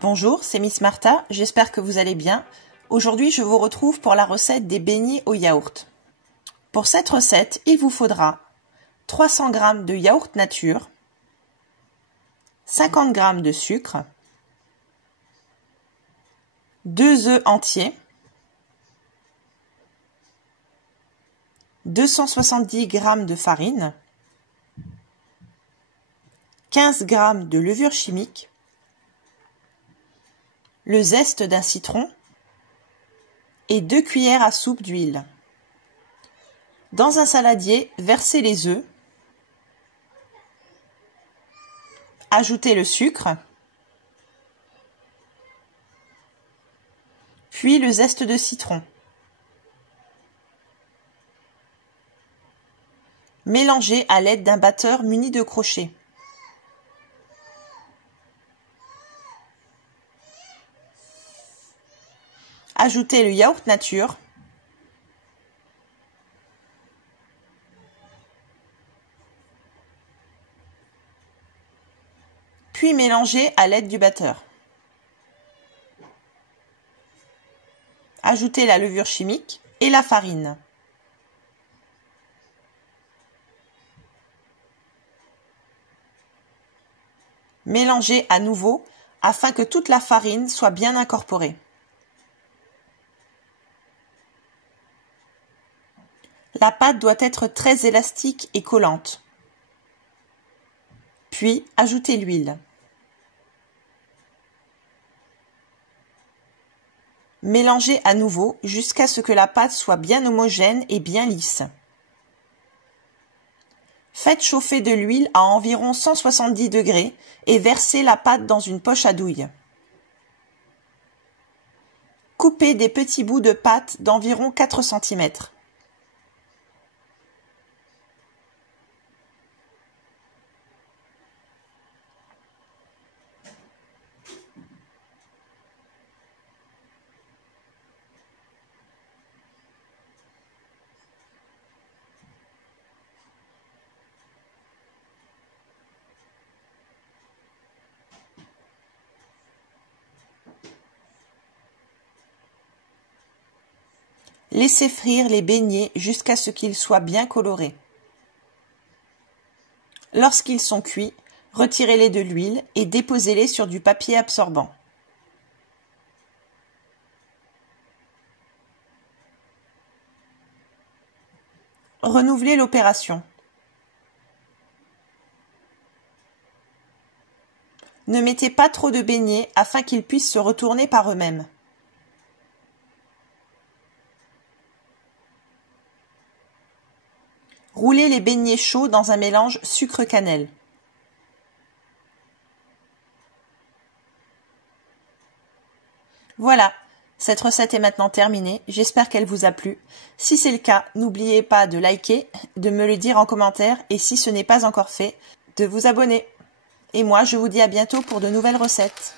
Bonjour, c'est Miss Martha, j'espère que vous allez bien. Aujourd'hui, je vous retrouve pour la recette des beignets au yaourt. Pour cette recette, il vous faudra 300 g de yaourt nature, 50 g de sucre, 2 œufs entiers, 270 g de farine, 15 g de levure chimique, le zeste d'un citron et 2 cuillères à soupe d'huile. Dans un saladier, versez les œufs, ajoutez le sucre, puis le zeste de citron. Mélangez à l'aide d'un batteur muni de crochets. Ajoutez le yaourt nature, puis mélangez à l'aide du batteur. Ajoutez la levure chimique et la farine. Mélangez à nouveau afin que toute la farine soit bien incorporée. La pâte doit être très élastique et collante. Puis, ajoutez l'huile. Mélangez à nouveau jusqu'à ce que la pâte soit bien homogène et bien lisse. Faites chauffer de l'huile à environ 170 degrés et versez la pâte dans une poche à douille. Coupez des petits bouts de pâte d'environ 4 cm. Laissez frire les beignets jusqu'à ce qu'ils soient bien colorés. Lorsqu'ils sont cuits, retirez-les de l'huile et déposez-les sur du papier absorbant. Renouvelez l'opération. Ne mettez pas trop de beignets afin qu'ils puissent se retourner par eux-mêmes. Roulez les beignets chauds dans un mélange sucre-cannelle. Voilà, cette recette est maintenant terminée. J'espère qu'elle vous a plu. Si c'est le cas, n'oubliez pas de liker, de me le dire en commentaire et si ce n'est pas encore fait, de vous abonner. Et moi, je vous dis à bientôt pour de nouvelles recettes.